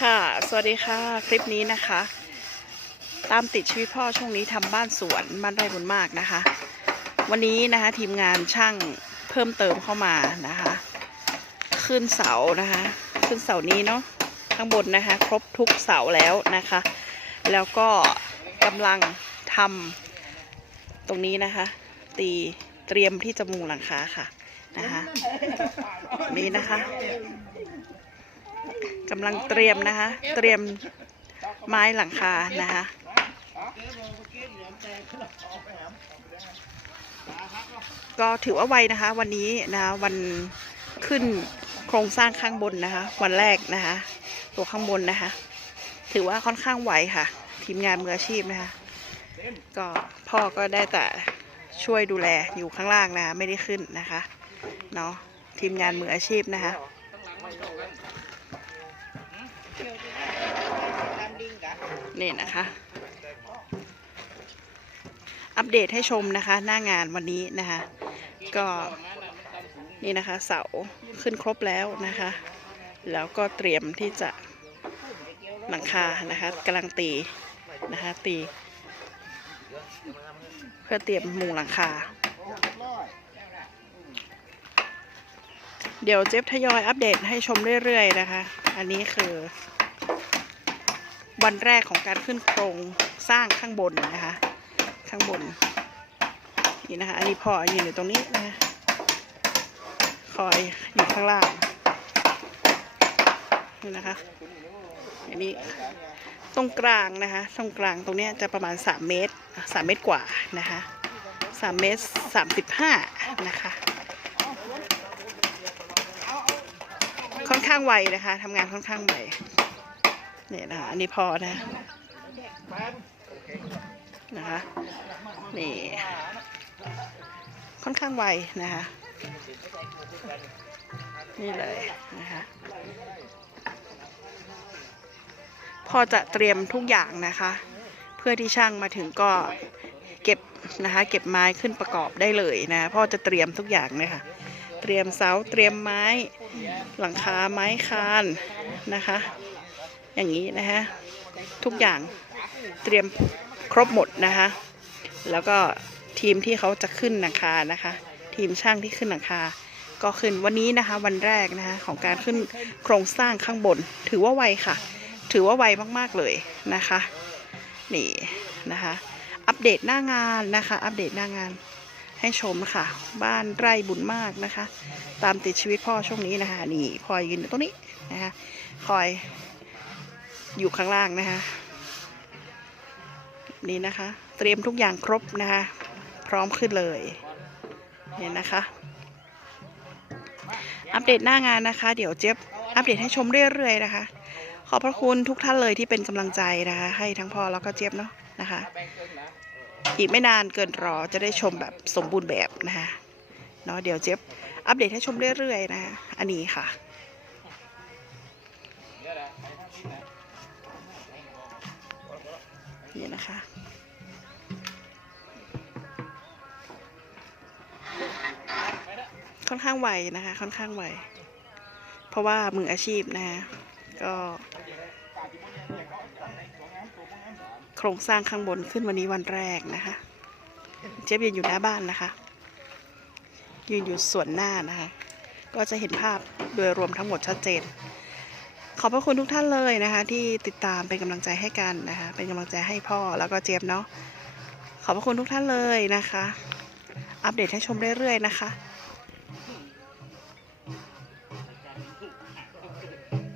ค่ะ สวัสดีค่ะ คลิปนี้นะคะ ตามติดชีวิตพ่อช่วงนี้ทำบ้านสวนบ้านไร่บุญมากนะคะ วันนี้นะคะทีมงานช่างเพิ่มเติมเข้ามานะคะ ขึ้นเสานะคะ ขึ้นเสานี้เนาะข้างบนนะคะ ครบทุกเสาแล้วนะคะ แล้วก็กำลังทำตรงนี้นะคะ ตีเตรียมที่จะมุงหลังคาค่ะนะคะ นี่นะคะ กำลังเตรียมนะคะ เตรียมไม้หลังคานะคะก็ถือว่าไวนะคะ วันนี้นะคะวันขึ้นโครงสร้างข้างบนนะคะ วันแรกนะคะ ตัวข้างบนนะคะ ถือว่าค่อนข้างไวค่ะ ทีมงานมืออาชีพนะคะ ก็พ่อก็ได้แต่ช่วยดูแลอยู่ข้างล่างนะคะ ไม่ได้ขึ้นนะคะเนาะทีมงานมืออาชีพนะคะ นี่นะคะ อัปเดตให้ชมนะคะ หน้างานวันนี้นะคะ ก็นี่นะคะเสาขึ้นครบแล้วนะคะ แล้วก็เตรียมที่จะหลังคานะคะกำลังตีนะคะตี เพื่อเตรียมมุงหลังคา เดี๋ยวเจ๊บทยอยอัปเดตให้ชมเรื่อยๆนะคะ อันนี้คือ วันแรกของการขึ้นโครงสร้างข้างบนนะคะ ข้างบน นี่นะคะ อันนี้พ่อยืนอยู่ตรงนี้นะคะคอยอยู่ข้างล่างนี่นะคะ อันนี้ตรงกลางนะคะ ตรงกลางตรงเนี้ยจะประมาณ 3 เมตร 3 เมตรกว่านะคะ 3 เมตร 35 นะคะ ค่อน ข้างไวนะคะทำงานค่อนข้างไวเนี่ยนะคะอันนี้พอนะนะคะนี่ค่อนข้างไวนะคะนี่เลยนะคะพอจะเตรียมทุกอย่างนะคะ เพื่อที่ช่างมาถึงก็เก็บนะคะ เก็บไม้ขึ้นประกอบได้เลยนะพ่อจะเตรียมทุกอย่างเลยค่ะ เตรียมเสาเตรียมไม้ หลังคาไม้คานนะคะ อย่างนี้นะคะทุกอย่างเตรียมครบหมดนะคะ แล้วก็ทีมที่เขาจะขึ้นหลังคานะคะ ทีมช่างที่ขึ้นหลังคา ก็ขึ้นวันนี้นะคะวันแรกนะคะของการขึ้นโครงสร้างข้างบน ถือว่าไวค่ะ ถือว่าไวมากๆเลยนะคะ นี่นะคะ อัปเดตหน้างานนะคะ อัปเดตหน้างาน ให้ชมค่ะ บ้านไร่บุญมากนะคะ ตามติดชีวิตพ่อช่วงนี้นะคะ นี่พลอยยืนอยู่ตรงนี้นะคะคอยอยู่ข้างล่างนะคะนี่นะคะ เตรียมทุกอย่างครบนะคะ พร้อมขึ้นเลยเนี่ยนะคะ อัปเดตหน้างานนะคะ เดี๋ยวเจี๊ยบอัปเดตให้ชมเรื่อยๆนะคะ ขอบพระคุณทุกท่านเลยที่เป็นกำลังใจนะคะ ให้ทั้งพ่อแล้วก็เจี๊ยบเนาะนะคะ อีกไม่นานเกินรอจะได้ชมแบบสมบูรณ์แบบนะคะเนาะเดี๋ยวเจี๊บอัปเดตให้ชมเรื่อยๆนะคะอันนี้ค่ะนี่นะคะค่อนข้างไวนะคะ ค่อนข้างไว เพราะว่ามืออาชีพนะคะก็ รงสร้างข้างบนขึ้นวันนี้วันแรกนะคะ เจ๊ยบยืนอยู่หน้าบ้านนะคะ ยืนอยู่ส่วนหน้านะคะ ก็จะเห็นภาพโดยรวมทั้งหมดชัดเจน ขอบพระคุณทุกท่านเลยนะคะ ที่ติดตามเป็นกำลังใจให้กันนะคะ เป็นกำลังใจให้พ่อแล้วก็เจี๊ยบเนาะขอบพระคุณทุกท่านเลยนะคะ อัปเดตให้ชมเรื่อยๆนะคะ